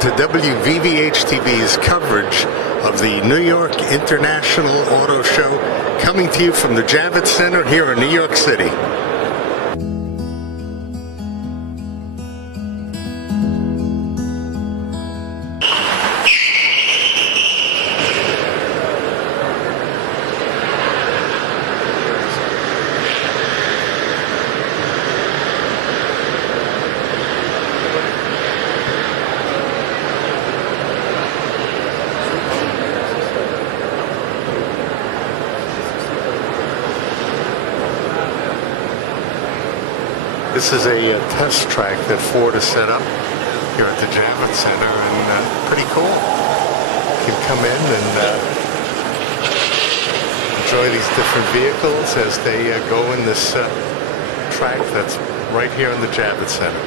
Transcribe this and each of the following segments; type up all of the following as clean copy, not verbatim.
to WVVH-TV's coverage of the New York International Auto Show, coming to you from the Javits Center here in New York City. This is a test track that Ford has set up here at the Javits Center, and pretty cool. You can come in and enjoy these different vehicles as they go in this track that's right here in the Javits Center.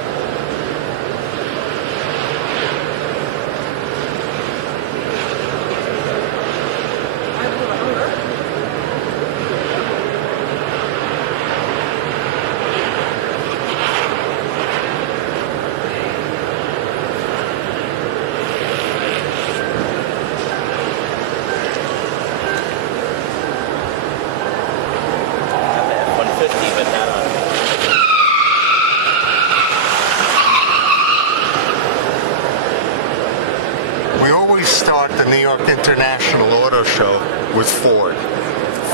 We always start the New York International Auto Show with Ford.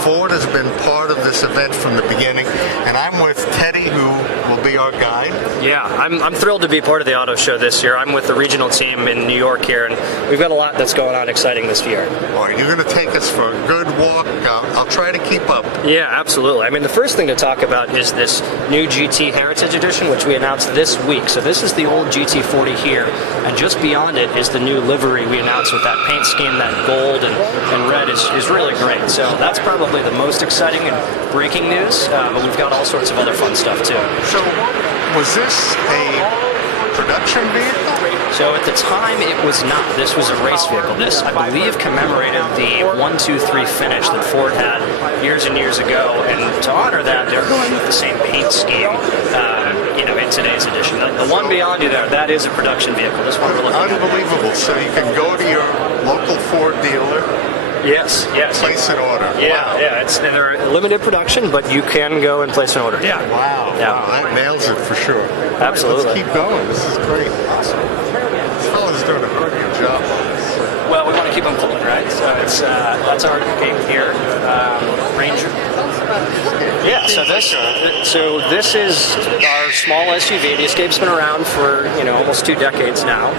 Ford has been part of this event from the beginning, and I'm with Teddy, who will be our guide. Yeah, I'm thrilled to be part of the auto show this year. I'm with the regional team in New York here, and we've got a lot that's going on exciting this year. All right, you're going to take us for a good walk. I'll try to keep up. Yeah, absolutely. I mean, the first thing to talk about is this new GT Heritage Edition, which we announced this week. So this is the old GT40 here, and just beyond it is the new livery we announced with that paint scheme. That gold and red is really great. So that's probably the most exciting and breaking news, but we've got all sorts of other fun stuff too. So was this a production vehicle? So at the time it was not. This was a race vehicle. This, I believe, commemorated the 1-2-3 finish that Ford had years and years ago, and to honor that, they're going with the same paint scheme in today's edition. The one beyond you there, that is a production vehicle. This one we're looking at. Unbelievable. So you can go to your local Ford dealer. Yes. Place an order. Yeah. They're limited production, but you can go and place an order. Yeah. Wow. That nails it for sure. Absolutely. Let's keep going. This is great. Awesome. This fellow's doing a very good job on this. Well, we want to keep them pulling, right? So that's our game here. Ranger. Yeah. So this is our small SUV. The Escape's been around for almost 2 decades now.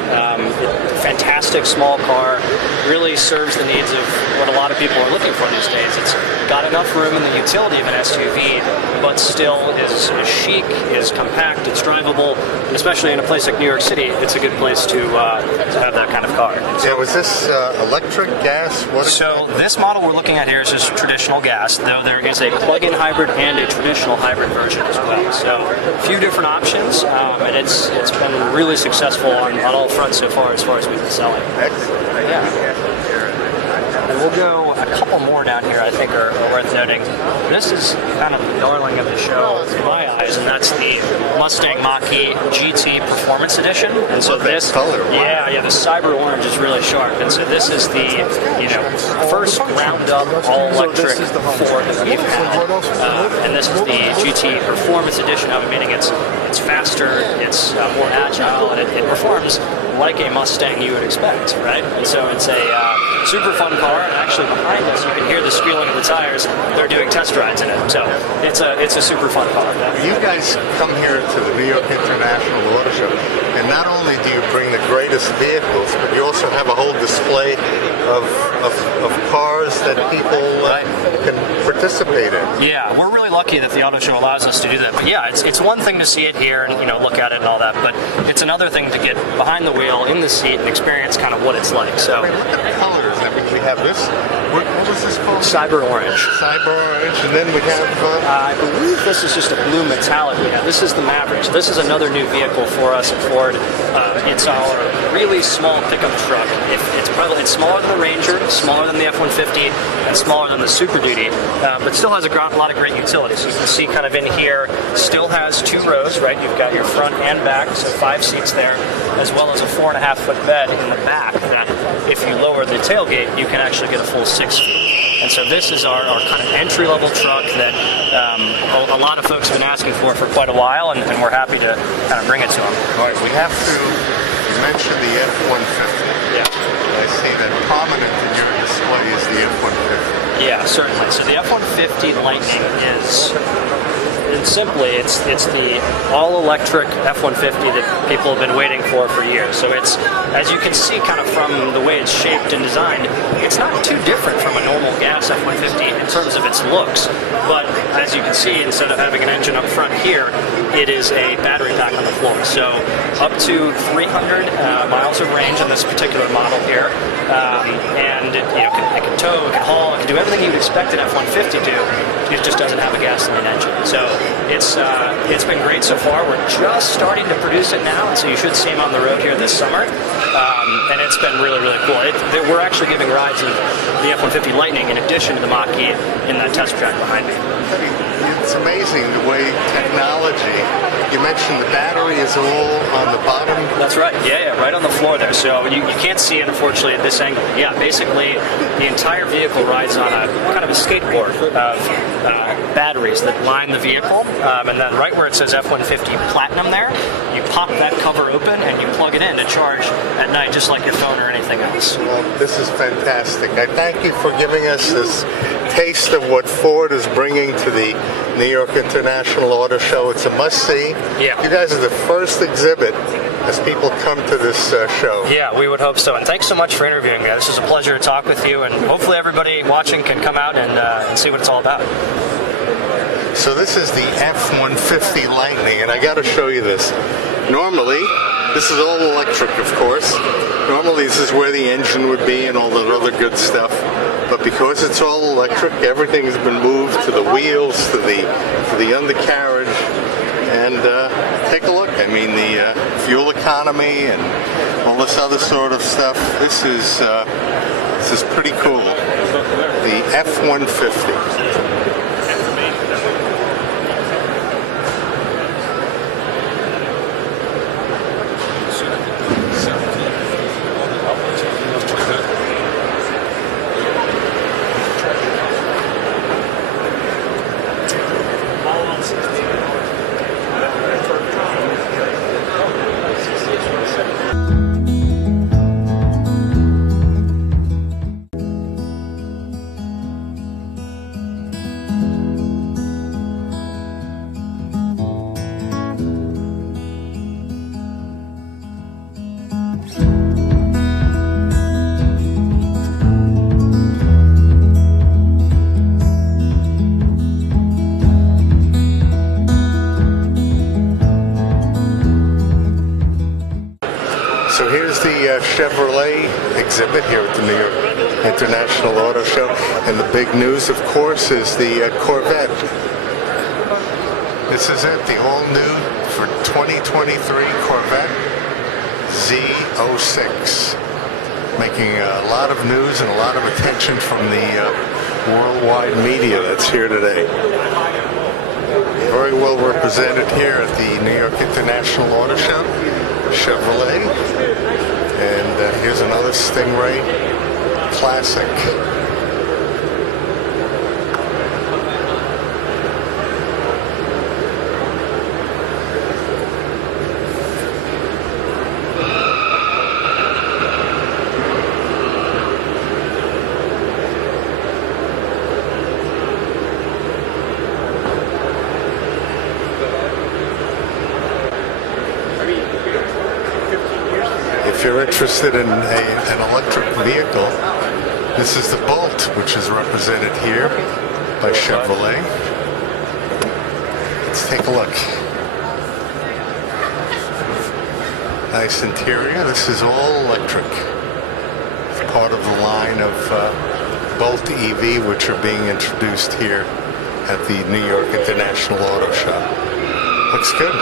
Fantastic small car. Really serves the needs of what a lot of people are looking for these days. It's got enough room in the utility of an SUV, but still is chic, is compact, it's drivable, and especially in a place like New York City, it's a good place to have that kind of car. Yeah, was this electric, gas? So this model we're looking at here is just traditional gas, though there is a plug-in hybrid and a traditional hybrid version as well. So a few different options, and it's been really successful on all fronts so far as we've been selling. Excellent. Yeah. And we'll go a couple more down here I think are worth noting. This is kind of the darling of the show in my eyes, and that's the Mustang Mach-E GT Performance Edition. And so this yeah, the cyber orange is really sharp. And so this is the first ground-up all-electric Ford that we've had. And this is the GT Performance Edition of it, meaning it's faster, it's more agile, and it performs like a Mustang you would expect, right? And so it's a super fun car, and actually behind us you can hear the squealing of the tires. They're doing test rides in it, so it's a super fun car. You guys come here to the New York International Auto Show, and not only do you bring the greatest vehicles, but you also have a whole display of cars that people can participate in. Yeah, we're really lucky that the auto show allows us to do that. But yeah, it's one thing to see it here and look at it and all that, but it's another thing to get behind the wheel in the seat and experience kind of what it's like. So look at the colors. I mean, we have this What was this called? Cyber Orange. Cyber Orange, and then we have... I believe this is just a blue metallic. Yeah, this is the Maverick. So this is another new vehicle for us at Ford. It's our really small pickup truck. It's smaller than the Ranger, smaller than the F-150, and smaller than the Super Duty, but still has a lot of great utility. So you can see kind of in here, still has 2 rows, right? You've got your front and back, so 5 seats there, as well as a 4.5-foot bed in the back that if you lower the tailgate, you can actually get a full 6 feet. And so this is our kind of entry-level truck that a lot of folks have been asking for quite a while, and we're happy to kind of bring it to them. All right, we have to mention the F-150. Yeah. I see that prominent in your display is the F-150. Yeah, certainly. So the F-150 Lightning is... And simply, it's the all-electric F-150 that people have been waiting for years. So it's, as you can see kind of from the way it's shaped and designed, it's not too different from a normal gas F-150 in terms of its looks. But as you can see, instead of having an engine up front here, it is a battery pack on the floor. So up to 300 miles of range on this particular model here. And it can tow, it can haul, it can do everything you'd expect an F-150 to. It just doesn't have a gasoline engine. So it's been great so far. We're just starting to produce it now, and so you should see them on the road here this summer. And it's been really, really cool. We're actually giving rides of the F-150 Lightning in addition to the Mach-E in that test track behind me. It's amazing the way technology, you mentioned the battery is all on the bottom. That's right. Yeah, right on the floor there. So you can't see it, unfortunately, at this angle. Yeah, basically the entire vehicle rides on a kind of a skateboard of batteries that line the vehicle. And then right where it says F-150 Platinum there, you pop that cover open and you plug it in to charge at night, just like your phone or anything else. Well, this is fantastic. I thank you for giving us this taste of what Ford is bringing to the New York International Auto Show. It's a must-see. Yeah. You guys are the first exhibit as people come to this show. Yeah, we would hope so. And thanks so much for interviewing me. This was a pleasure to talk with you, and hopefully everybody watching can come out and see what it's all about. So this is the F-150 Lightning, and I got to show you this. Normally, this is all electric, of course. Normally, this is where the engine would be and all that other good stuff. But because it's all electric, everything has been moved to the wheels, to the undercarriage, and take a look. I mean, the fuel economy and all this other sort of stuff. This is pretty cool. The F-150. So here's the Chevrolet exhibit here at the New York International Auto Show. And the big news, of course, is the Corvette. This is it, the all-new for 2023 Corvette Z06. Making a lot of news and a lot of attention from the worldwide media that's here today. Very well represented here at the New York International Auto Show. Chevrolet, and here's another Stingray Classic. If you're interested in an electric vehicle, this is the Bolt, which is represented here by Chevrolet. Let's take a look. Nice interior. This is all electric. It's part of the line of Bolt EV, which are being introduced here at the New York International Auto Show. Looks good.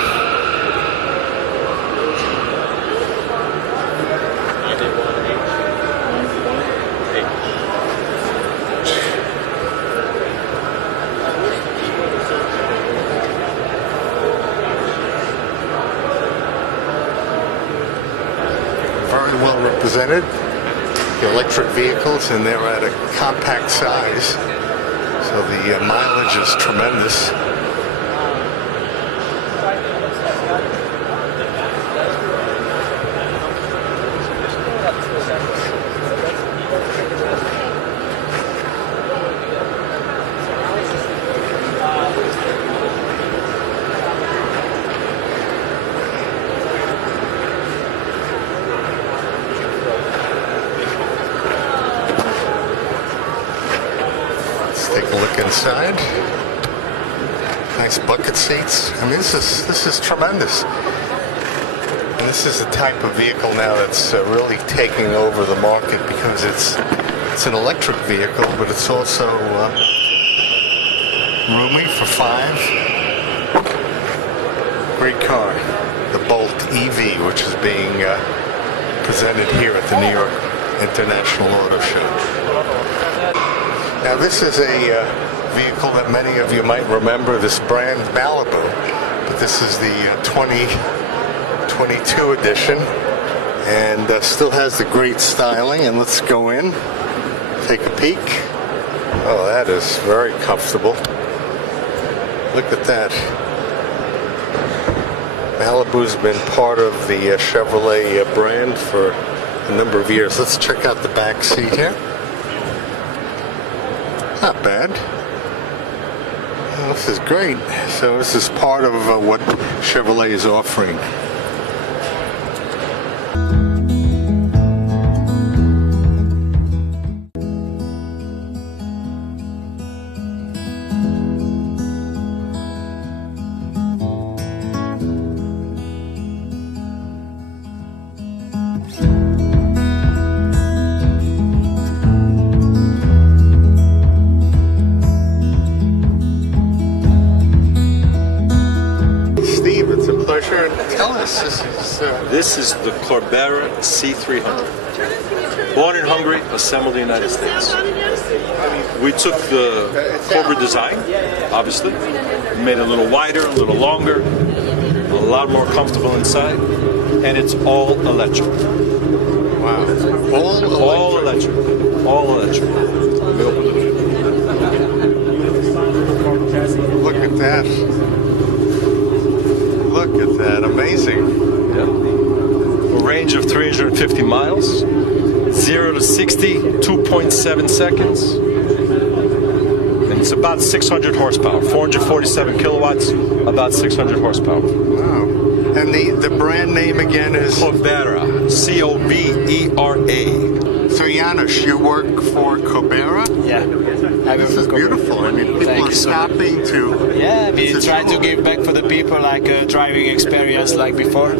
Very well represented. The electric vehicles, and they're at a compact size, so the mileage is tremendous. Take a look inside. Nice bucket seats. I mean, this is tremendous. And this is the type of vehicle now that's really taking over the market, because it's an electric vehicle, but it's also roomy for 5. Great car, the Bolt EV, which is being presented here at the New York International Auto Show. Now this is a vehicle that many of you might remember, this brand Malibu, but this is the 2022 edition, and still has the great styling. And let's go in, take a peek. Oh, that is very comfortable. Look at that. Malibu's been part of the Chevrolet brand for a number of years. Let's check out the back seat here. Not bad. Well, this is great. So this is part of what Chevrolet is offering. Tell us, this is the Corbeira C300. Born in Hungary, assembled in the United States. We took the Corbeira design, obviously, made it a little wider, a little longer, a lot more comfortable inside, and it's all electric. Wow. All electric. All electric. Look at that. Look at that, amazing. Yeah. A range of 350 miles, 0 to 60, 2.7 seconds. And it's about 600 horsepower, 447 kilowatts, about 600 horsepower. Wow. And the brand name again is? Corbeira, C-O-B-E-R-A. So Janusz, you work for Corbeira? Yeah. This is beautiful. I mean, people are stopping to... Yeah, we try to give back for the people like a driving experience like before.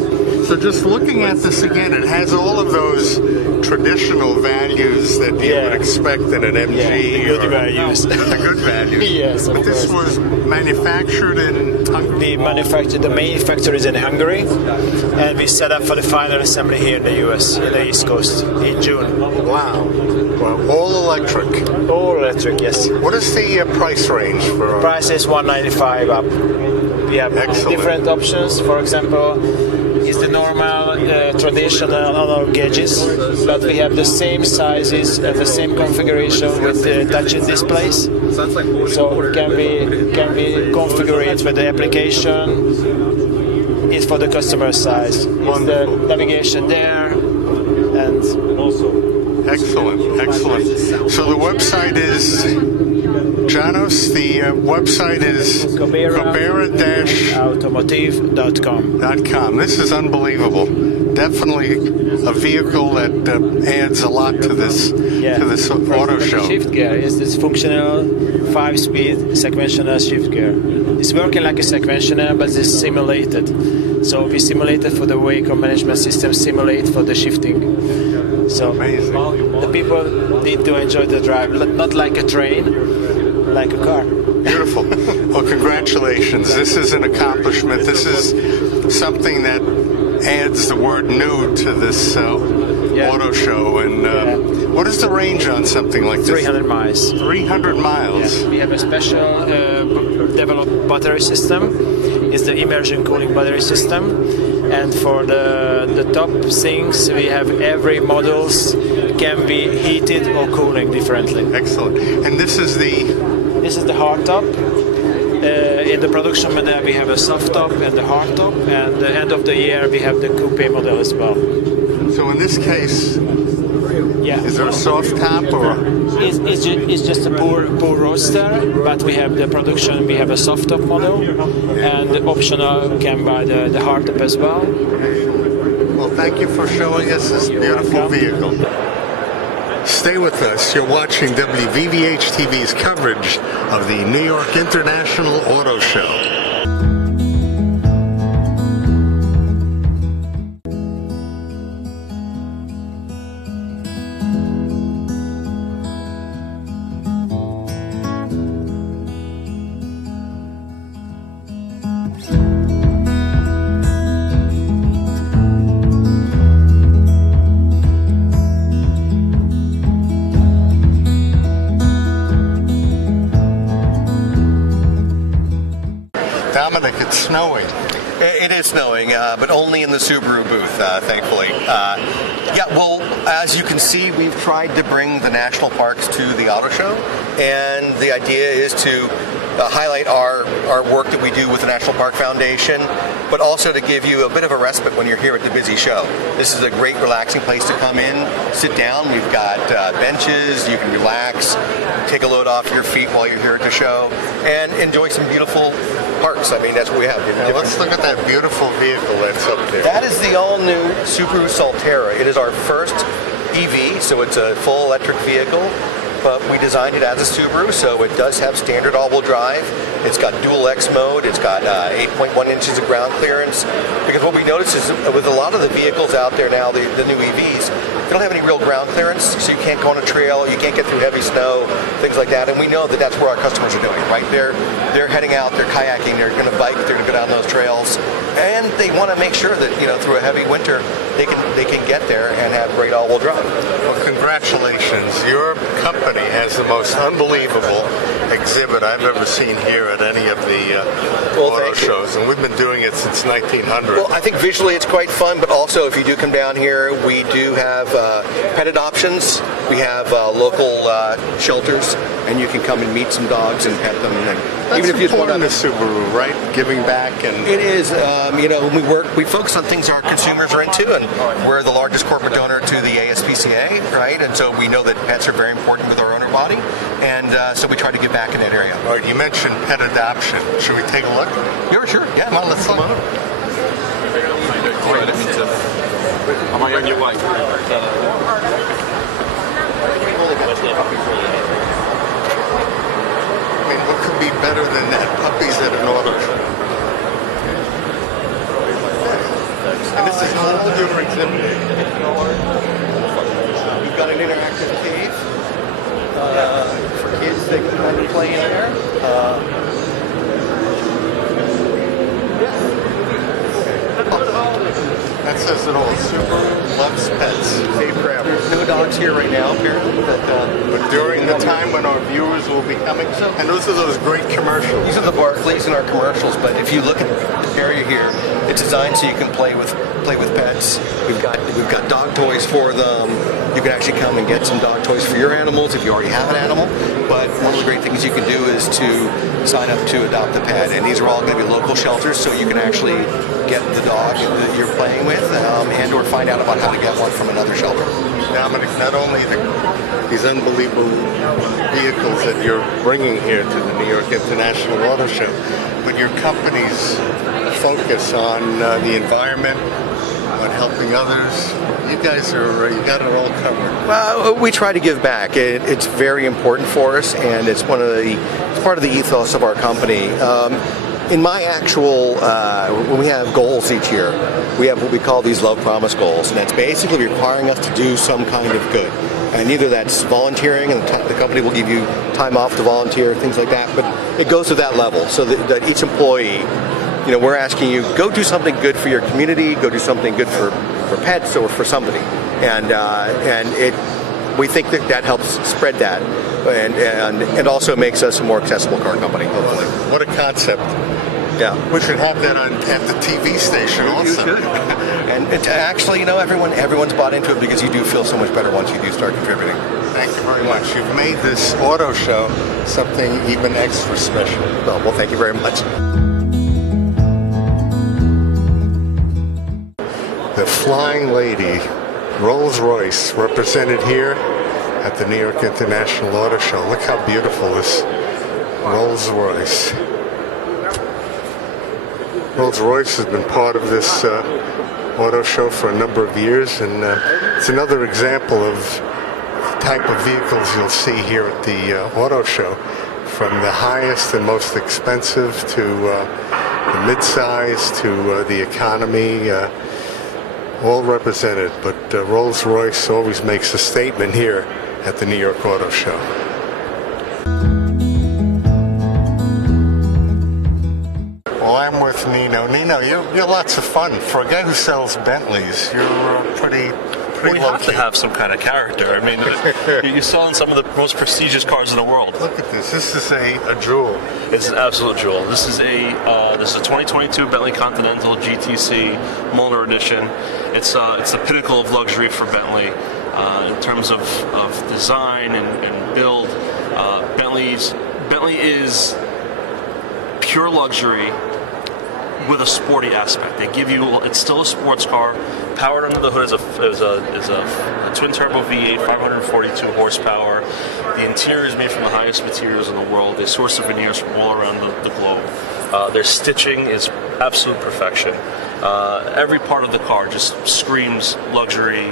So just looking at this again, it has all of those traditional values that you would expect in an MG. Yeah, the good values. The good values. Yes, of But this was manufactured in Hungary? The main factory is in Hungary, and we set up for the final assembly here in the US, in the East Coast, in June. Wow. Well, all electric. All electric, yes. What is the price range for? Price is $195 up. We have different options. For example, is the normal traditional analog gauges, but we have the same sizes and the same configuration with the touch displays. So it can be configured with the application. It's for the customer size. It's the navigation there, and also. Excellent, excellent. So the website is, Janusz, the website is Corbeira-automotive.com. This is unbelievable. Definitely a vehicle that adds a lot to this auto show. Shift gear is this functional 5-speed sequential shift gear. It's working like a sequential, but it's simulated. So we simulated for the vehicle management system, simulate for the shifting. So Amazing. the people need to enjoy the drive, not like a train, like a car. Beautiful. Well, congratulations. This is an accomplishment. This is something that adds the word new to this auto show. And what is the range on something like this? 300 miles. 300 miles. Yeah. We have a special developed battery system. It's the immersion cooling battery system. And for the top things, we have every models can be heated or cooling differently. Excellent. And this is the hard top. In the production model, we have a soft top and the hard top. And at the end of the year, we have the coupe model as well. So in this case, is there a soft top or? It's just a poor roadster, but we have the production. We have a soft top model, and the optional can buy the hard top as well. Well, thank you for showing us this beautiful vehicle. Stay with us. You're watching WVVH-TV's coverage of the New York International Auto Show. Dominic, it's snowing. It is snowing, but only in the Subaru booth, thankfully. Well, as you can see, we've tried to bring the national parks to the auto show, and the idea is to highlight our work that we do with the National Park Foundation, but also to give you a bit of a respite when you're here at the busy show. This is a great relaxing place to come in, sit down. We've got benches, you can relax, take a load off your feet while you're here at the show, and enjoy some beautiful parks. I mean, that's what we have. Now let's look at that beautiful vehicle that's up there. That is the all-new Subaru Saltera. It is our first EV, so it's a full electric vehicle, but we designed it as a Subaru, so it does have standard all-wheel drive. It's got dual X mode. It's got 8.1 inches of ground clearance. Because what we noticed is with a lot of the vehicles out there now, the new EVs, they don't have any real ground clearance, so you can't go on a trail, you can't get through heavy snow, things like that. And we know that that's where our customers are doing, right? They're heading out, they're kayaking, they're going to bike, they're going to go down those trails, and they want to make sure that through a heavy winter they can get there and have great all-wheel drive. Well, congratulations! Your company has the most unbelievable exhibit I've ever seen here at any of the auto shows, and we've been doing it since 1900. Well, I think visually it's quite fun, but also if you do come down here, we do have pet adoptions. We have local shelters, and you can come and meet some dogs and pet them. That's even if you important to Subaru, right? Giving back, and it is. We focus on things our consumers are into, and we're the largest corporate donor to the ASPCA, right? And so we know that pets are very important with our owner body, and so we try to give back in that area. All right, you mentioned pet adoption. Should we take a look? Sure. Yeah, come on, let's look. Am I on your wife? I mean, what could be better than that? Puppies at an auto show. And this is a whole different exhibit. We've got an interactive cave for kids. They can come and play in there. That says it all. Subaru loves pets. Safe travel. There's no dogs here right now, apparently. But during the time when our viewers will be coming, and those are those great commercials. These are the Barclays in our commercials, but if you look at the area here, it's designed so you can play with pets. We've got dog toys for them. You can actually come and get some dog toys for your animals if you already have an animal. But one of the great things you can do is to sign up to adopt a pet, and these are all going to be local shelters, so you can actually get the dog that you're playing with, and or find out about how to get one from another shelter. Dominic, not only these unbelievable vehicles that you're bringing here to the New York International Auto Show, but your company's focus on the environment, on helping others. You guys you got it all covered. Well, we try to give back. It's very important for us, and it's part of the ethos of our company. in my actual, when we have goals each year, we have what we call these love promise goals, and that's basically requiring us to do some kind of good. And either that's volunteering, and the company will give you time off to volunteer, things like that, but it goes to that level, so that each employee, you know, we're asking you, go do something good for your community, go do something good for pets or for somebody. And we think that helps spread that, and also makes us a more accessible car company, hopefully. What a concept. Yeah. We should have that at the TV station also. You should. And actually, you know, everyone's bought into it because you do feel so much better once you do start contributing. Thank you very much. You've made this auto show something even extra special. Well, thank you very much. The Flying Lady, Rolls-Royce, represented here at the New York International Auto Show. Look how beautiful this Rolls-Royce. Rolls-Royce has been part of this auto show for a number of years, and it's another example of the type of vehicles you'll see here at the auto show, from the highest and most expensive to the mid-size to the economy, all represented. But Rolls-Royce always makes a statement here at the New York Auto Show. Well, I'm with Nino. Nino, you're lots of fun. For a guy who sells Bentleys, you're pretty Well, you have to have some kind of character. I mean, you're selling some of the most prestigious cars in the world. Look at this. This is a jewel. It's an absolute jewel. This is a 2022 Bentley Continental GTC Molar edition. It's the pinnacle of luxury for Bentley in terms of design and build. Bentley is pure luxury with a sporty aspect. They give you, it's still a sports car. Powered under the hood is a twin turbo V8, 542 horsepower. The interior is made from the highest materials in the world. They source the veneers from all around the globe. Their stitching is absolute perfection. Every part of the car just screams luxury,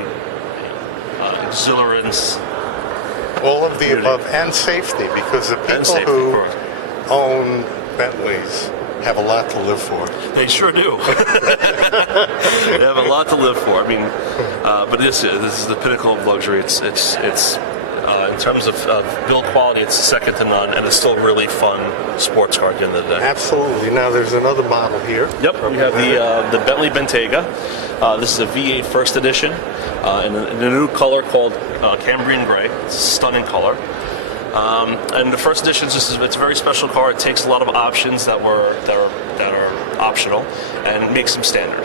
exhilarance. All of the above, and safety, because the people who own Bentleys have a lot to live for. They sure do. They have a lot to live for. I mean, but this is the pinnacle of luxury. It's in terms of build quality, it's second to none, and it's still a really fun sports car at the end of the day. Absolutely. Now there's another model here. Yep, we have the Bentley Bentayga. This is a V8 first edition in a new color called Cambrian Gray. It's a stunning color. And the first edition it's a very special car. It takes a lot of options that are optional and makes them standard.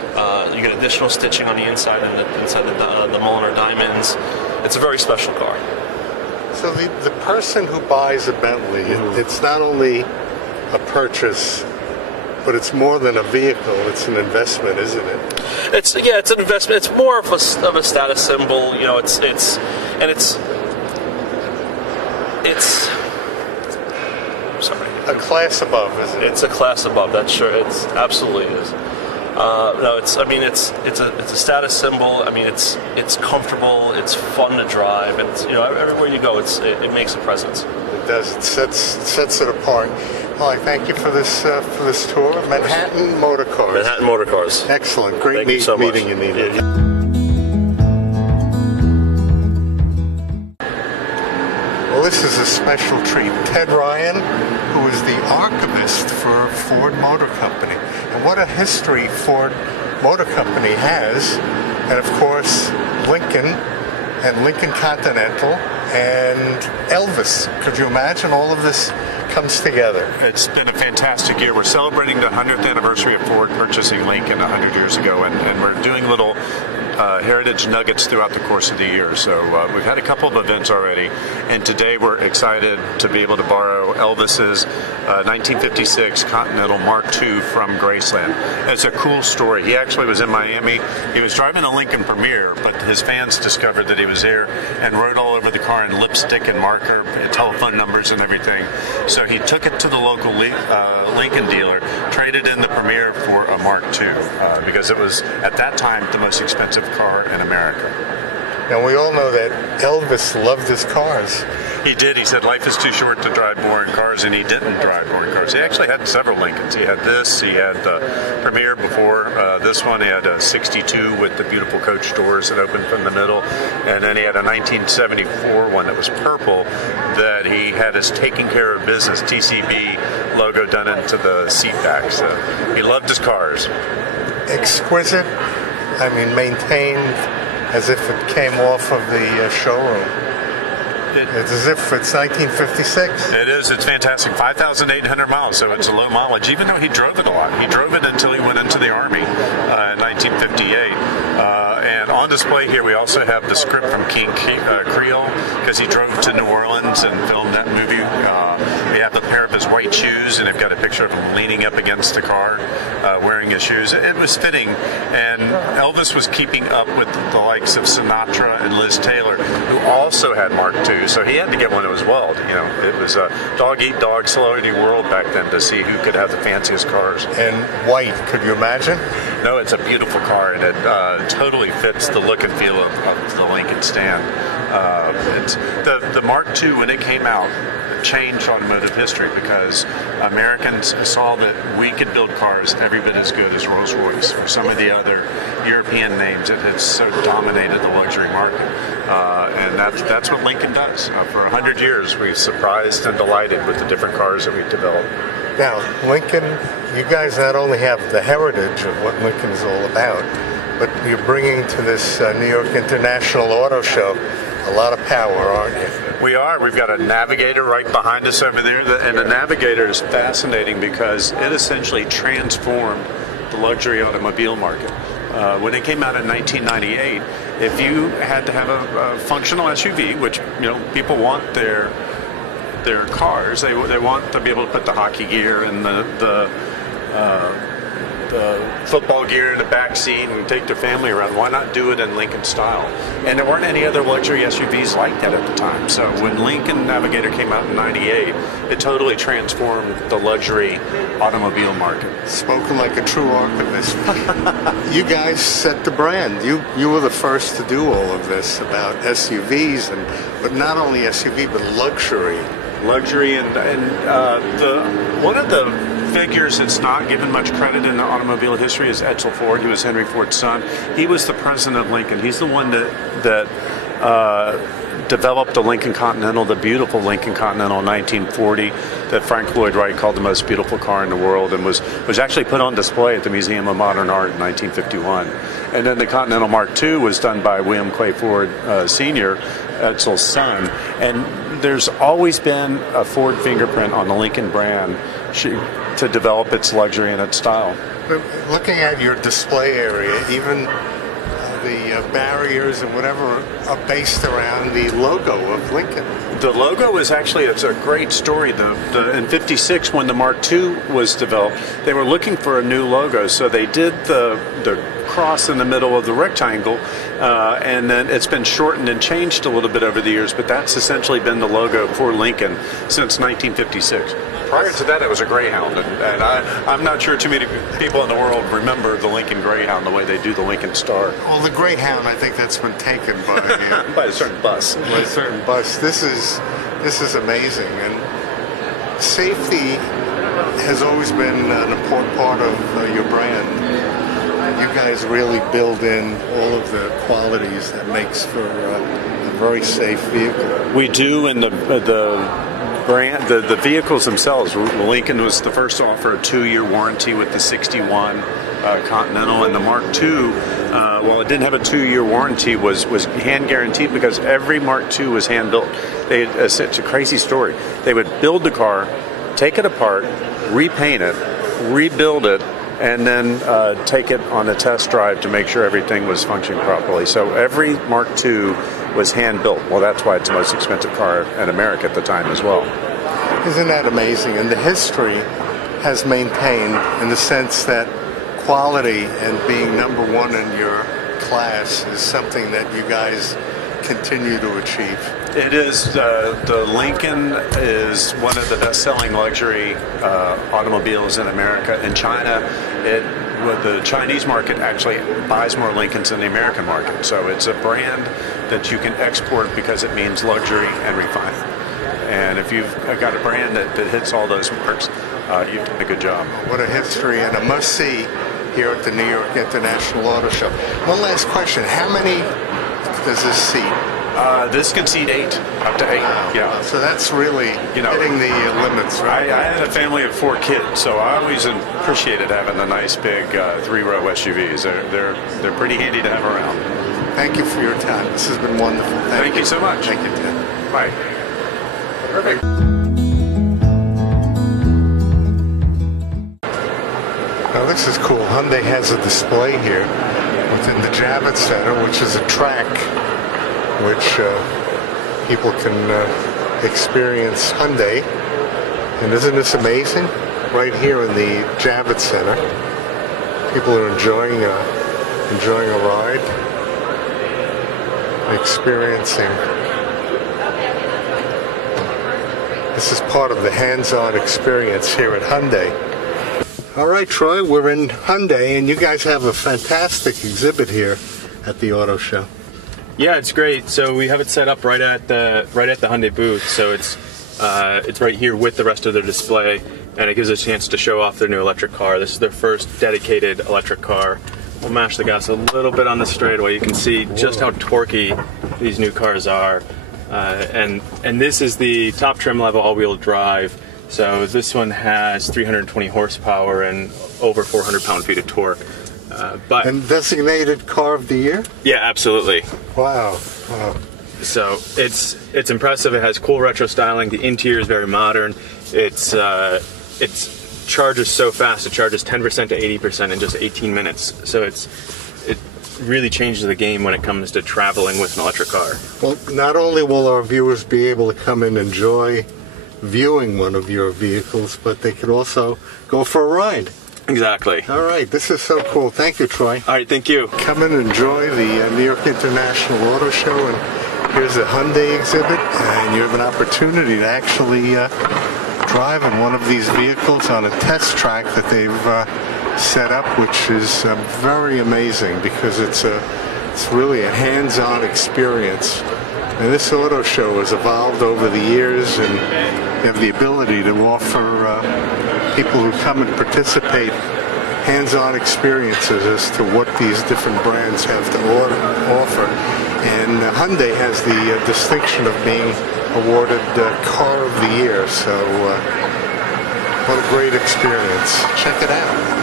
You get additional stitching on the inside and the Molar diamonds. It's a very special car. So the person who buys a Bentley, it's not only a purchase, but it's more than a vehicle. It's an investment, isn't it? It's an investment. It's more of a status symbol. You know, it's sorry. A class above, isn't it? It's a class above. That's sure. It's absolutely is. No, it's a status symbol. I mean, it's comfortable. It's fun to drive, and everywhere you go, it makes a presence. It does. It sets it apart. Well, I thank you for this tour of Manhattan Motor Cars. Manhattan Motor Cars. Excellent. Great meeting you, Nina. Yeah. Well, this is a special treat. Ted Ryan, who is the archivist for Ford Motor Company. And what a history Ford Motor Company has. And of course, Lincoln and Lincoln Continental and Elvis. Could you imagine all of this comes together? It's been a fantastic year. We're celebrating the 100th anniversary of Ford purchasing Lincoln 100 years ago, and we're doing little heritage nuggets throughout the course of the year. So we've had a couple of events already, and today we're excited to be able to borrow Elvis's 1956 Continental Mark II from Graceland. It's a cool story. He actually was in Miami. He was driving a Lincoln Premier, but his fans discovered that he was there and wrote all over the car in lipstick and marker, telephone numbers and everything. So he took it to the local Lincoln dealer, traded in the Premier for a Mark II, because it was, at that time, the most expensive car in America. Now, we all know that Elvis loved his cars. He did. He said life is too short to drive boring cars, and he didn't drive boring cars. He actually had several Lincolns. He had this. He had the Premier before this one. He had a 62 with the beautiful coach doors that opened from the middle. And then he had a 1974 one that was purple that he had his Taking Care of Business, TCB, logo done into the seat back. So he loved his cars. Exquisite. I mean, maintained as if it came off of the showroom. It's as if it's 1956. It is. It's fantastic. 5,800 miles, so it's a low mileage, even though he drove it a lot. He drove it until he went into the Army in 1958. And on display here, we also have the script from King Creole, because he drove to New Orleans and filmed that movie. We have a pair of his white shoes, and they've got a picture of him leaning up against the car, wearing his shoes. It was fitting, and Elvis was keeping up with the likes of Sinatra and Liz Taylor, who also had Mark II. So he had to get one that was weld. You know, it was a dog eat dog, slow eating world back then to see who could have the fanciest cars. And white, could you imagine? No, it's a beautiful car, and it totally fits the look and feel of the Lincoln stand. It's the Mark II, when it came out, changed automotive history, because Americans saw that we could build cars every bit as good as Rolls-Royce or some of the other European names that had so dominated the luxury market. And that's what Lincoln does. For 100 years, we've surprised and delighted with the different cars that we've developed. Now, Lincoln, you guys not only have the heritage of what Lincoln is all about, but you're bringing to this New York International Auto Show a lot of power, aren't you? We are. We've got a Navigator right behind us over there, and the Navigator is fascinating because it essentially transformed the luxury automobile market. When it came out in 1998, if you had to have a functional SUV, which people want their cars, they want to be able to put the hockey gear and the football gear in the back seat and take their family around. Why not do it in Lincoln style? And there weren't any other luxury SUVs like that at the time. So when Lincoln Navigator came out in '98, it totally transformed the luxury automobile market. Spoken like a true archivist. You guys set the brand. You were the first to do all of this about SUVs, but not only SUV, but luxury. Luxury and one of the figures that's not given much credit in the automobile history is Edsel Ford. He was Henry Ford's son. He was the president of Lincoln. He's the one that developed the Lincoln Continental, the beautiful Lincoln Continental in 1940 that Frank Lloyd Wright called the most beautiful car in the world, and was actually put on display at the Museum of Modern Art in 1951. And then the Continental Mark II was done by William Clay Ford Sr., Edsel's son. And there's always been a Ford fingerprint on the Lincoln brand to develop its luxury and its style. But looking at your display area, even the barriers and whatever are based around the logo of Lincoln. The logo is actually, it's a great story. In '56, when the Mark II was developed, they were looking for a new logo, so they did the cross in the middle of the rectangle, and then it's been shortened and changed a little bit over the years, but that's essentially been the logo for Lincoln since 1956. Prior to that, it was a Greyhound, and I'm not sure too many people in the world remember the Lincoln Greyhound the way they do the Lincoln Star. Well, the Greyhound, I think that's been taken by by a certain bus. By a certain bus. This is amazing, and safety has always been an important part of your brand. You guys really build in all of the qualities that makes for a very safe vehicle. We do, and brand, the vehicles themselves. Lincoln was the first to offer a 2-year warranty with the 61 Continental, and the Mark II, while it didn't have a 2-year warranty, was hand guaranteed because every Mark II was hand built. It's a crazy story. They would build the car, take it apart, repaint it, rebuild it, and then take it on a test drive to make sure everything was functioning properly. So every Mark II was hand-built. Well, that's why it's the most expensive car in America at the time as well. Isn't that amazing? And the history has maintained in the sense that quality and being number one in your class is something that you guys continue to achieve. It is. The Lincoln is one of the best-selling luxury automobiles in America. In China, the Chinese market actually buys more Lincolns than the American market. So it's a brand that you can export because it means luxury and refinement. And if you've got a brand that hits all those marks, you've done a good job. What a history and a must-see here at the New York International Auto Show. One last question. How many does this seat? This can seat 8, up to 8. Yeah. So that's really hitting the limits, right? I had a family of 4 kids, so I always appreciated having the nice big 3-row SUVs. They're pretty handy to have around. Thank you for your time. This has been wonderful. Thank you so much. Thank you, Ted. Bye. Perfect. Now this is cool. Hyundai has a display here within the Javits Center, which is a track which people can experience Hyundai. And isn't this amazing? Right here in the Javits Center, people are enjoying a ride, experiencing. This is part of the hands-on experience here at Hyundai. All right, Troy, we're in Hyundai, and you guys have a fantastic exhibit here at the auto show. Yeah, it's great. So we have it set up right at the Hyundai booth. So it's right here with the rest of their display, and it gives us a chance to show off their new electric car. This is their first dedicated electric car. We'll mash the gas a little bit on the straightaway. You can see just how torquey these new cars are. And this is the top trim level all-wheel drive. So this one has 320 horsepower and over 400 pound-feet of torque. And designated car of the year? Yeah, absolutely. Wow. Wow. So it's impressive. It has cool retro styling. The interior is very modern. It charges so fast. It charges 10% to 80% in just 18 minutes. So it really changes the game when it comes to traveling with an electric car. Well, not only will our viewers be able to come and enjoy viewing one of your vehicles, but they could also go for a ride. Exactly. All right, this is so cool. Thank you, Troy. All right, thank you. Come and enjoy the New York International Auto Show, and here's the Hyundai exhibit, and you have an opportunity to actually drive in one of these vehicles on a test track that they've set up, which is very amazing because it's really a hands-on experience. And this auto show has evolved over the years, and you have the ability to offer people who come and participate hands-on experiences as to what these different brands have to offer. And Hyundai has the distinction of being awarded Car of the Year, so what a great experience. Check it out.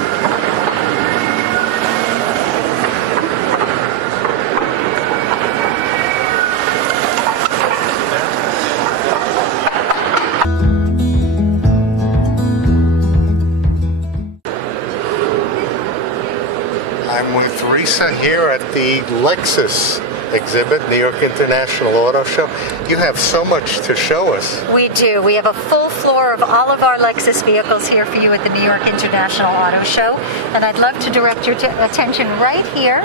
I'm with Risa here at the Lexus exhibit, New York International Auto Show. You have so much to show us. We do. We have a full floor of all of our Lexus vehicles here for you at the New York International Auto Show. And I'd love to direct your attention right here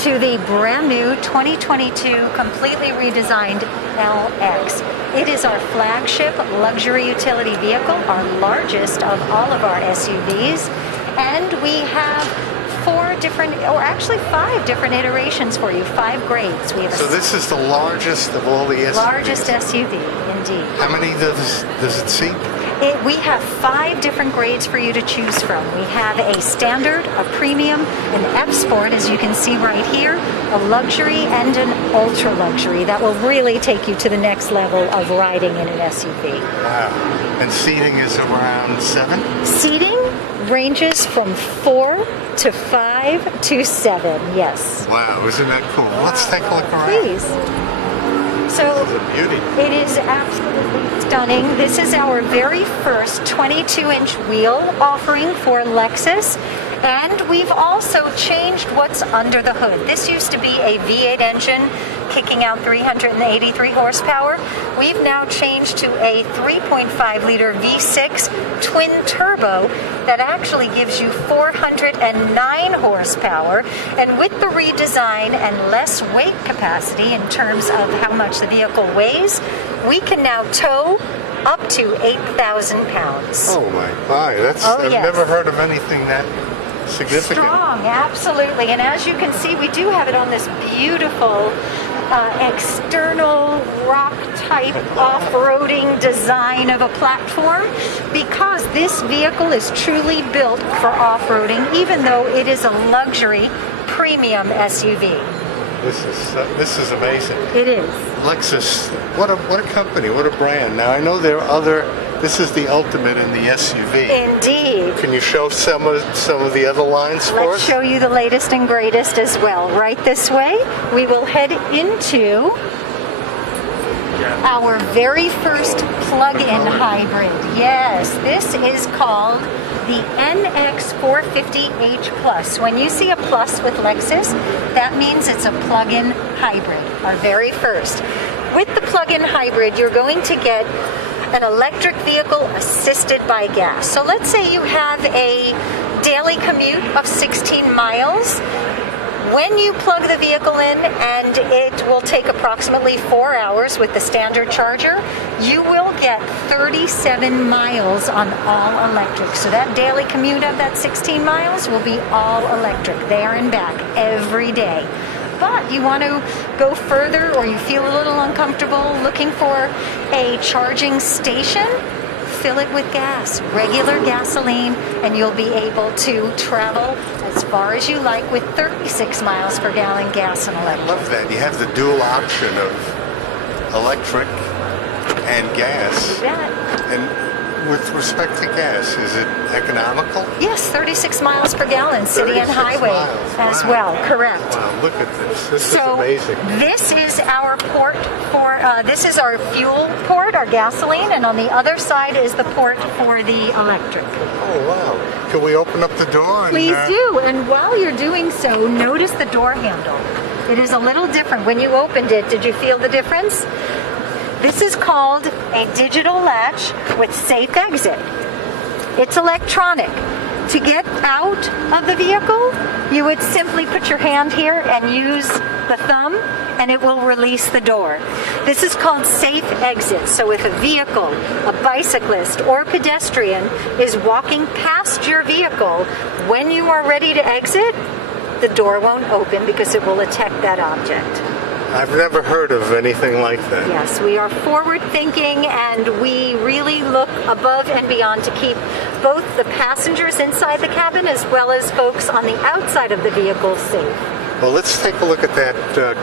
to the brand new 2022 completely redesigned LX. It is our flagship luxury utility vehicle, our largest of all of our SUVs. And we have 5 different iterations for you, 5 grades. We have so this is the largest of all the SUVs? Largest SUV, indeed. How many does it seat? We have 5 different grades for you to choose from. We have a standard, a premium, an F Sport, as you can see right here, a luxury, and an ultra luxury. That will really take you to the next level of riding in an SUV. Wow. And seating is around 7? Seating ranges from 4 to 5 to 7, yes. Wow, isn't that cool? Let's take a look around. Please. So this is a beauty. It is absolutely stunning. This is our very first 22-inch wheel offering for Lexus. And we've also changed what's under the hood. This used to be a V8 engine kicking out 383 horsepower. We've now changed to a 3.5-liter V6 twin turbo that actually gives you 409 horsepower. And with the redesign and less weight capacity in terms of how much the vehicle weighs, we can now tow up to 8,000 pounds. Oh my, that's, I've never heard of anything that significant. Strong, absolutely. And as you can see, we do have it on this beautiful external rock-type off-roading design of a platform, because this vehicle is truly built for off-roading, even though it is a luxury premium SUV. This is amazing. It is. Lexus, what a company, what a brand. Now I know there are other. This is the ultimate in the SUV. Indeed. Can you show some of the other lines for us? Let's show you the latest and greatest as well. Right this way, we will head into our very first plug-in hybrid. Yes, this is called the NX450H Plus. When you see a plus with Lexus, that means it's a plug-in hybrid, our very first. With the plug-in hybrid, you're going to get an electric vehicle assisted by gas. So let's say you have a daily commute of 16 miles. When you plug the vehicle in, and it will take approximately 4 hours with the standard charger, you will get 37 miles on all electric. So that daily commute of that 16 miles will be all electric, there and back, every day. But you want to go further, or you feel a little uncomfortable looking for a charging station, fill it with gas, regular gasoline, and you'll be able to travel as far as you like with 36 miles per gallon gas and electric. I love that. You have the dual option of electric and gas. Yeah. And with respect to gas, is it economical? Yes, 36 miles per gallon, city and highway as well, correct. Wow, look at this. This is amazing. This is our port for, this is our fuel port, our gasoline, and on the other side is the port for the electric. Oh, wow. Can we open up the door? Please do. And while you're doing so, notice the door handle. It is a little different. When you opened it, did you feel the difference? This is called a digital latch with safe exit. It's electronic. To get out of the vehicle, you would simply put your hand here and use the thumb, and it will release the door. This is called safe exit. So if a vehicle, a bicyclist, or pedestrian is walking past your vehicle, when you are ready to exit, the door won't open because it will detect that object. I've never heard of anything like that. Yes, we are forward thinking, and we really look above and beyond to keep both the passengers inside the cabin as well as folks on the outside of the vehicle safe. Well, let's take a look at that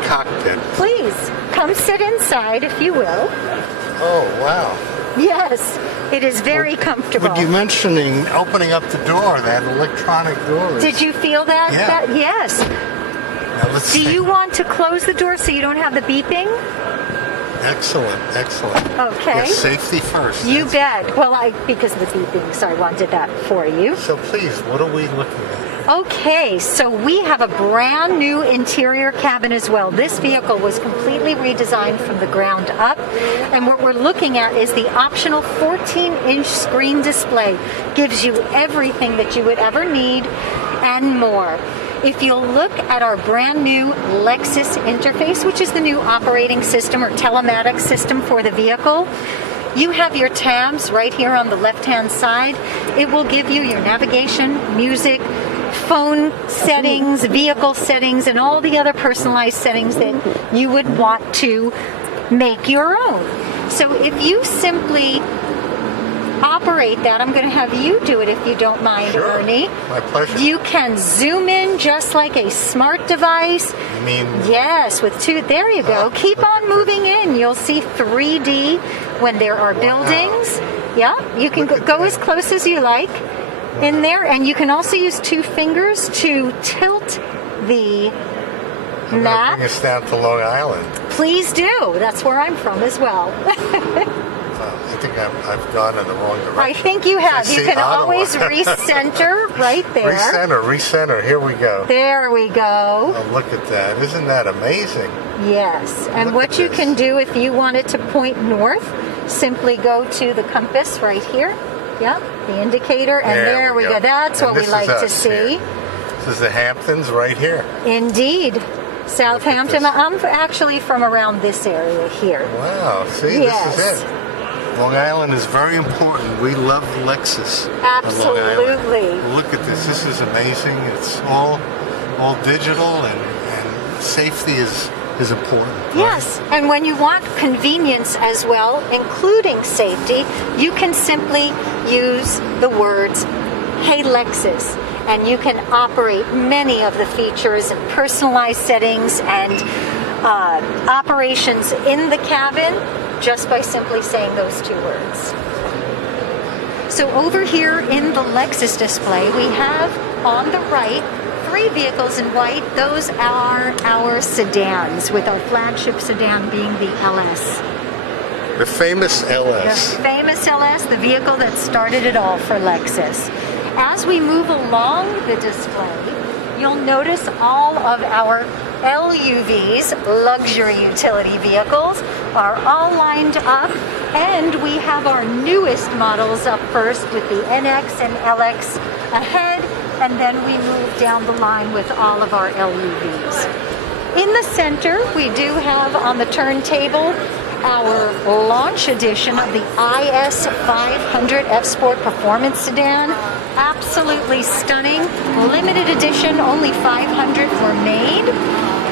cockpit. Please, come sit inside if you will. Oh, wow. Yes, it is very comfortable. Would you mentioning opening up the door, that electronic door? Did you feel that? Yeah. Yes. Now let's Do you want to close the door so you don't have the beeping? Excellent, excellent. Okay. Yes, safety first. You bet. Well, because of the beeping, so I wanted that for you. So please, what are we looking at? Okay, so we have a brand new interior cabin as well. This vehicle was completely redesigned from the ground up, and what we're looking at is the optional 14-inch screen display. Gives you everything that you would ever need and more. If you'll look at our brand new Lexus Interface, which is the new operating system or telematics system for the vehicle, you have your tabs right here on the left-hand side. It will give you your navigation, music, phone settings, vehicle settings, and all the other personalized settings that you would want to make your own. So if you simply operate that, I'm going to have you do it if you don't mind, Sure. Ernie. My pleasure. You can zoom in just like a smart device. You mean? Yes, with two. There you go. Keep on moving in. You'll see 3D when there are buildings. Yeah, you can go as close as you like in there, and you can also use two fingers to tilt the map. Bring us down to Long Island. Please do. That's where I'm from as well. think I've gone in the wrong direction. I think you have. You can Ottawa. always recenter right there. Recenter. Here we go. There we go. Oh, look at that. Isn't that amazing? Yes. And what you can do if you want it to point north, simply go to the compass right here. Yep, the indicator, and there we go. That's what we like to see. This is the Hamptons right here. Indeed. Southampton. I'm actually from around this area here. Wow, see, Yes. This is it. Long Island is very important. We love Lexus. Absolutely. Look at this. This is amazing. It's all digital, and safety is important. Right? Yes, and when you want convenience as well, including safety, you can simply use the words, "Hey Lexus," and you can operate many of the features and personalized settings and operations in the cabin just by simply saying those two words. So over here in the Lexus display, we have on the right 3 vehicles in white. Those are our sedans, with our flagship sedan being the LS. The famous LS. The famous LS, the vehicle that started it all for Lexus. As we move along the display, you'll notice all of our LUVs, luxury utility vehicles, are all lined up, and we have our newest models up first with the NX and LX ahead, and then we move down the line with all of our LUVs. In the center, we do have on the turntable our launch edition of the IS 500 F Sport Performance Sedan. Absolutely stunning. Limited edition, only 500 were made.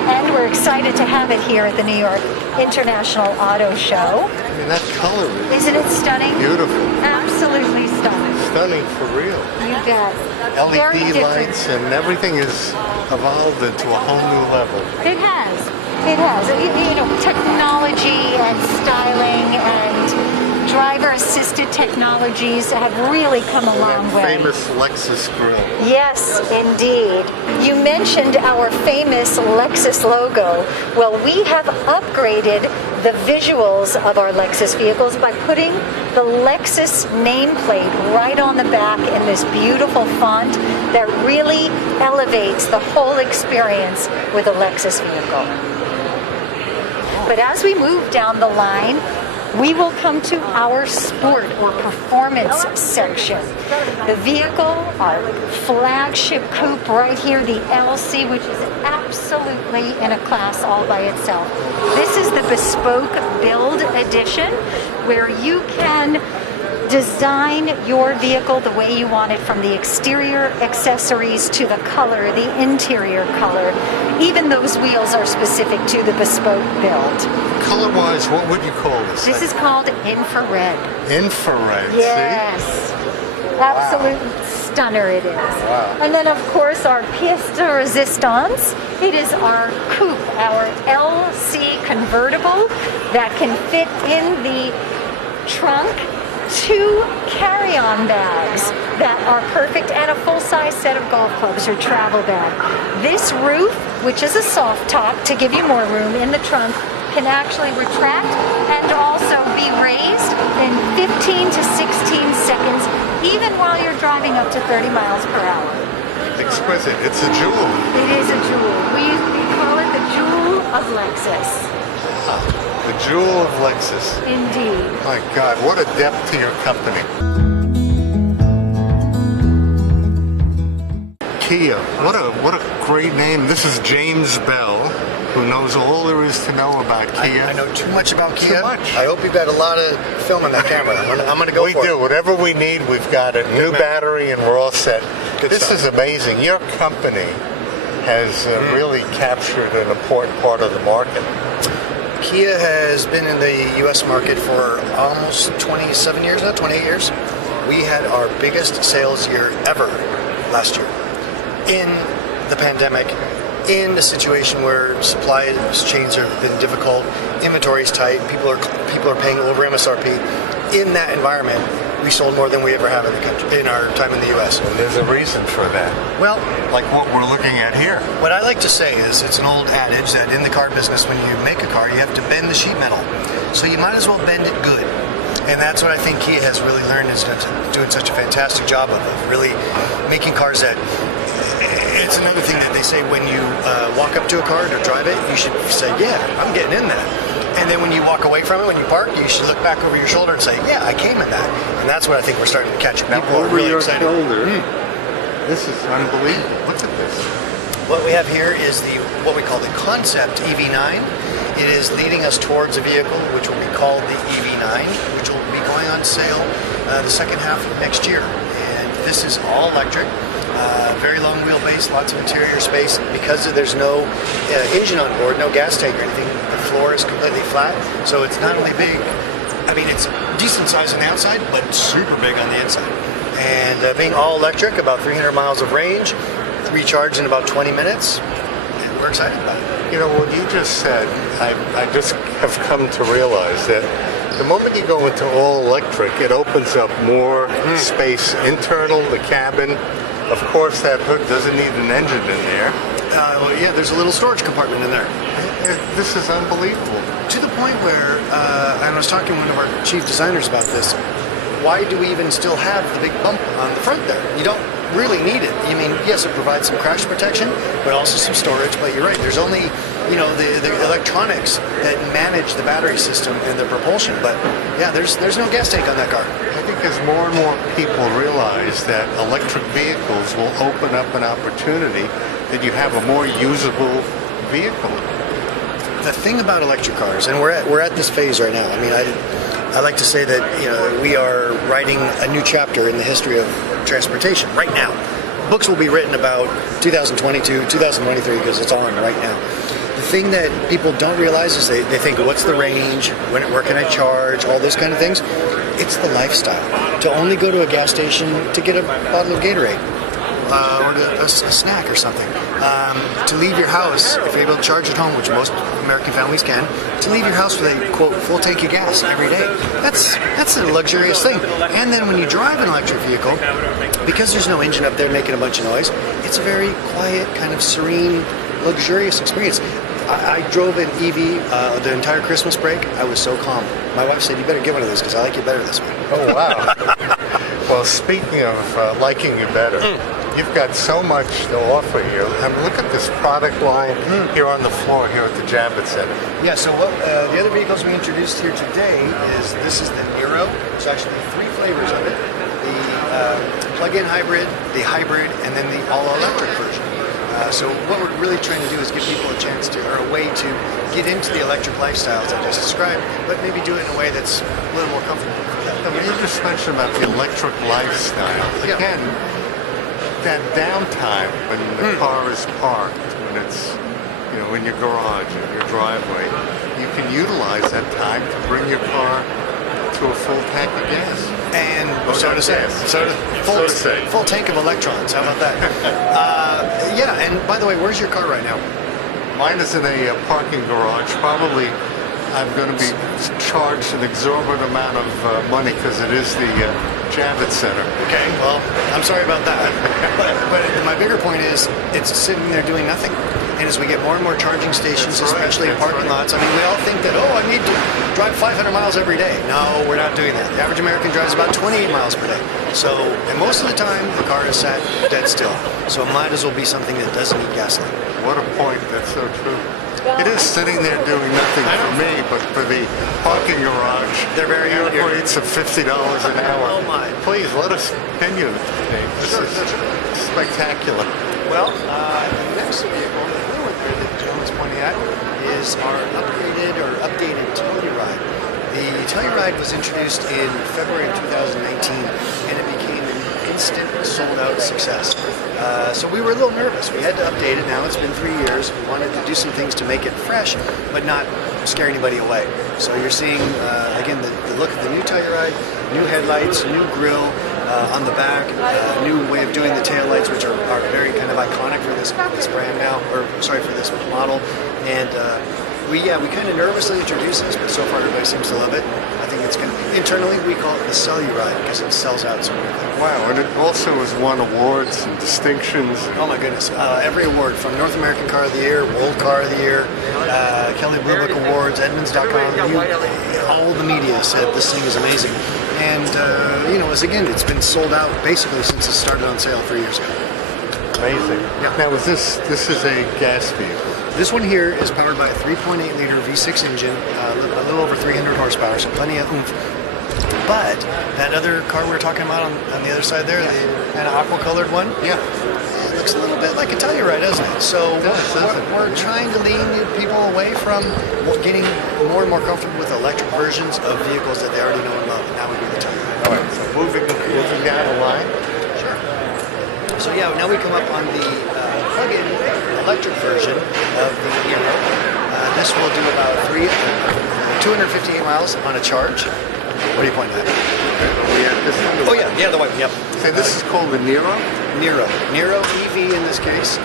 And we're excited to have it here at the New York International Auto Show. I mean, that color is Isn't it stunning? beautiful. Absolutely stunning. Stunning for real. You bet. Very LED different. lights and everything is evolved into a whole new level. It has. It has. You know, technology and styling and driver-assisted technologies have really come a long way. Famous Lexus grill. Yes, indeed. You mentioned our famous Lexus logo. Well, we have upgraded the visuals of our Lexus vehicles by putting the Lexus nameplate right on the back in this beautiful font that really elevates the whole experience with a Lexus vehicle. But as we move down the line, we will come to our sport or performance section. The vehicle, our flagship coupe right here, the LC, which is absolutely in a class all by itself. This is the bespoke build edition, where you can design your vehicle the way you want it, from the exterior accessories to the color, the interior color. Even those wheels are specific to the bespoke build. Color-wise, what would you call this? This is called infrared. Infrared, Yes. Absolute stunner it is. Wow. And then, of course, our pièce de résistance. It is our coupe, our LC convertible that can fit in the trunk. 2 carry-on bags that are perfect, and a full-size set of golf clubs or travel bag. This roof, which is a soft top to give you more room in the trunk, can actually retract and also be raised in 15 to 16 seconds, even while you're driving up to 30 miles per hour. Exquisite. It's a jewel. It is a jewel. We call it the jewel of Lexus. The jewel of Lexus. Indeed. My God, what a depth to your company. Kia. What a great name. This is James Bell, who knows all there is to know about Kia. I know too much about Kia. Too much. I hope you've got a lot of film in that camera. I'm going to go We for do. it. Whatever we need, we've got it. New battery, and we're all set. This stuff. is amazing. Your company has really captured an important part of the market. Kia has been in the U.S. market for almost 27 years now, 28 years. We had our biggest sales year ever last year. In the pandemic, in a situation where supply chains have been difficult, inventory is tight, people are paying over MSRP. In that environment, we sold more than we ever have in the country in our time in the U.S. And there's a reason for that. Well, like what we're looking at here. what I like to say is it's an old adage that in the car business, when you make a car, you have to bend the sheet metal. So you might as well bend it good. And that's what I think Kia has really learned, is doing such a fantastic job of really making cars that, it's another thing that they say when you walk up to a car to drive it, you should say, yeah, I'm getting in that. And then when you walk away from it, when you park, you should look back over your shoulder and say, yeah, I came in that. And that's what I think we're starting to catch. People are really excited. This is unbelievable. Look at this. What we have here is what we call the concept EV9. It is leading us towards a vehicle which will be called the EV9, which will be going on sale the second half of next year. And this is all electric. Very long wheelbase, lots of interior space. Because there's no engine on board, no gas tank or anything, the floor is completely flat. So it's not only big, I mean, it's decent size on the outside, but super big on the inside. And being all electric, about 300 miles of range, recharge in about 20 minutes, and we're excited about it. You know, what you just said, I just have come to realize that the moment you go into all electric, it opens up more space internal, the cabin. Of course, that hood doesn't need an engine in there. Well, yeah, there's a little storage compartment in there. This is unbelievable. To the point where, I was talking to one of our chief designers about this, why do we even still have the big bump on the front there? You don't really need it. I mean, yes, it provides some crash protection, but also some storage. But you're right, there's only, you know, the electronics that manage the battery system and the propulsion. But yeah, there's no gas tank on that car. I think as more and more people realize that electric vehicles will open up an opportunity that you have a more usable vehicle. The thing about electric cars, and we're at this phase right now. I mean, I like to say that, you know, we are writing a new chapter in the history of transportation right now. Books will be written about 2022, 2023, because it's on right now. The thing that people don't realize is they think, what's the range? Where can I charge? All those kind of things. It's the lifestyle. To only go to a gas station to get a bottle of Gatorade. Or a snack or something. To leave your house, if you're able to charge at home, which most American families can, to leave your house with a, quote, full tank of gas every day. That's a luxurious thing. And then when you drive an electric vehicle, because there's no engine up there making a bunch of noise, it's a very quiet, kind of serene, luxurious experience. I drove an EV the entire Christmas break. I was so calm. My wife said, you better get one of those because I like you better this way. Oh, wow. Well, speaking of liking you better, you've got so much to offer here. I mean, look at this product line here on the floor here at the Javits Center. Yeah, so what the other vehicles we introduced here today this is the Nero. There's actually 3 flavors of it. The plug-in hybrid, the hybrid, and then the all-electric version. So what we're really trying to do is give people a chance to, or a way to get into the electric lifestyles I just described, but maybe do it in a way that's a little more comfortable for them. When you just mentioned about the electric lifestyle, again, that downtime when the car is parked, when it's, you know, in your garage, in your driveway, you can utilize that time to bring your car to a full tank of gas. And full tank of electrons. How about that? Yeah, and by the way, where's your car right now? Mine is in a parking garage. Probably I'm going to be charged an exorbitant amount of money because it is the Javits Center. Okay, well, I'm sorry about that. but my bigger point is it's sitting there doing nothing. And as we get more and more charging stations, especially in parking lots, I mean, we all think that, oh, I need to drive 500 miles every day. No, we're not doing that. The average American drives about 28 miles per day. So, and most of the time, the car is sat dead still. So it might as well be something that doesn't need gasoline. What a point. That's so true. It is sitting there doing nothing for me, but for the parking garage, they're very air rates of $50 an hour. Oh my! Please let us pin you today. This is spectacular. Well, the next vehicle that John was pointing at is our updated Telluride. The Telluride was introduced in February of 2019, and it became an instant sold-out success. So we were a little nervous. We had to update it. Now it's been 3 years. We wanted to do some things to make it fresh, but not scare anybody away. So you're seeing, again, the look of the new Telluride, new headlights, new grille on the back, new way of doing the taillights, which are very kind of iconic for this brand now, or sorry, for this model. And we kind of nervously introduced this, but so far everybody seems to love it. I think it's going to, internally we call it the Celluride because it sells out so quickly. Wow, and it also has won awards and distinctions. Oh my goodness, every award from North American Car of the Year, World Car of the Year, Kelley Blue Book Awards, Edmunds.com, all the media said this thing is amazing. And, it's been sold out basically since it started on sale 3 years ago. Amazing. Yeah. Now, this is a gas vehicle? This one here is powered by a 3.8 liter V6 engine, a little over 300 horsepower, so plenty of oomph. But that other car we were talking about on the other side there, the kind of aqua-colored one, it looks a little bit like a Telluride, doesn't it? So we're trying to lean people away from getting more and more comfortable with electric versions of vehicles that they already know and love. And now we do the Telluride. All right, so moving down the line. Sure. So now we come up on the plug-in electric version of the Nero. This will do about 258 miles on a charge. What are you pointing at? The white one, yep. So this is called the Nero? Nero EV in this case.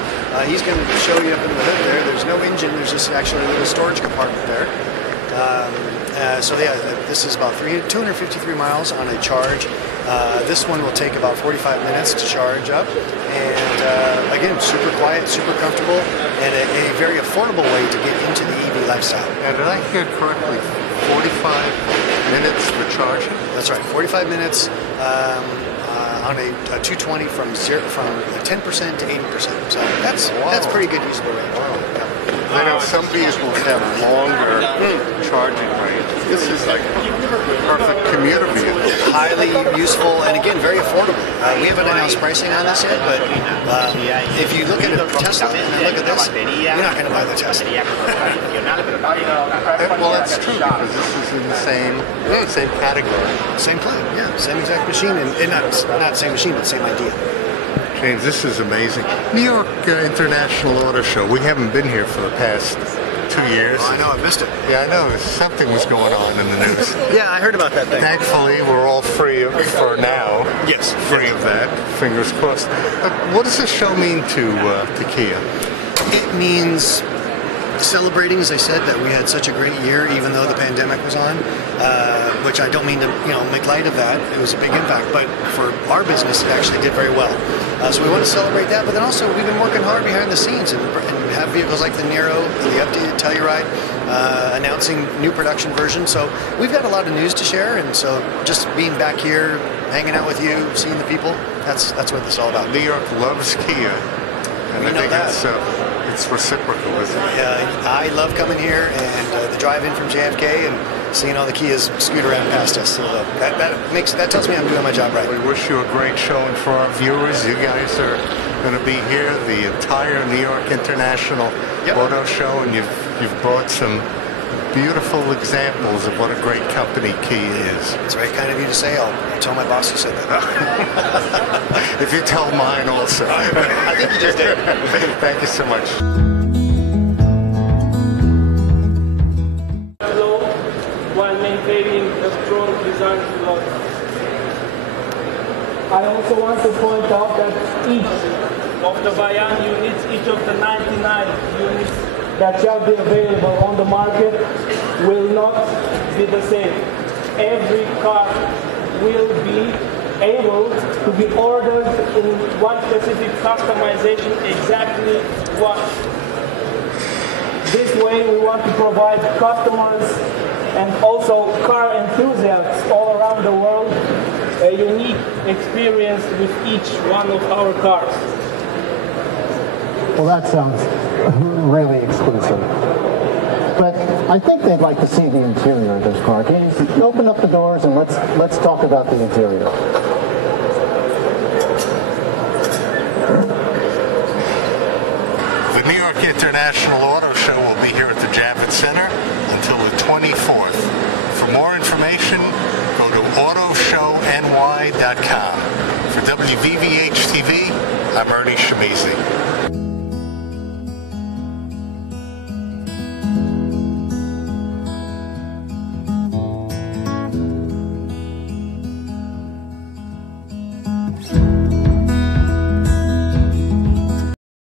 He's going to show you up in the hood there. There's no engine, there's just actually a little storage compartment there. This is about 253 miles on a charge. This one will take about 45 minutes to charge up. And again, super quiet, super comfortable, and a very affordable way to get into the EV lifestyle. Now, did I hear correctly? 45 minutes for charging? That's right, 45 minutes on a 220 from 10% to 80%. So that's pretty good usable range. I know some vehicles have longer charging range. This is like a perfect commuter vehicle. Highly useful and again very affordable. We haven't announced pricing on this yet, but if you look at a Tesla and look at this, you're not going to buy the Tesla. Well, that's true because this is in the same category. Same plant, same exact machine, and not same machine, but same idea. James, this is amazing. New York International Auto Show. We haven't been here for the past 2 years. Oh, I know, I missed it. Yeah, I know. Something was going on in the news. Yeah, I heard about that thing. Thankfully, we're all free for now. Yes. Free of that. Fingers crossed. What does this show mean to Kia? It means celebrating, as I said, that we had such a great year, even though the pandemic was on, which I don't mean to, make light of that. It was a big impact, but for our business, it actually did very well. So we want to celebrate that, but then also we've been working hard behind the scenes and have vehicles like the Nero, the updated Telluride, announcing new production versions. So we've got a lot of news to share, and so just being back here, hanging out with you, seeing the people, that's what this is all about. New York loves Kia, and I think it's reciprocal, isn't it? I love coming here and the drive-in from JFK and seeing all the Kias scoot around past us. So that tells me I'm doing my job right. We wish you a great showing for our viewers. You guys are going to be here the entire New York International Auto Show, and you've brought some beautiful examples of what a great company Kia is. It's very kind of you to say. I'll tell my boss you said that. If you tell mine also. I think you just did. Thank you so much. While maintaining a strong design philosophy. I also want to point out that each of the Bayan units, each of the 99 units that shall be available on the market will not be the same. Every car will be able to be ordered in one specific customization exactly what. This way we want to provide customers and also car enthusiasts all around the world a unique experience with each one of our cars. Well, that sounds really exclusive. But I think they'd like to see the interior of this car. Can you open up the doors and let's talk about the interior? The New York International Auto Show will be here at the Javits Center until the 24th. For more information, go to autoshowny.com. For WVVH-TV, I'm Ernie Shimizi.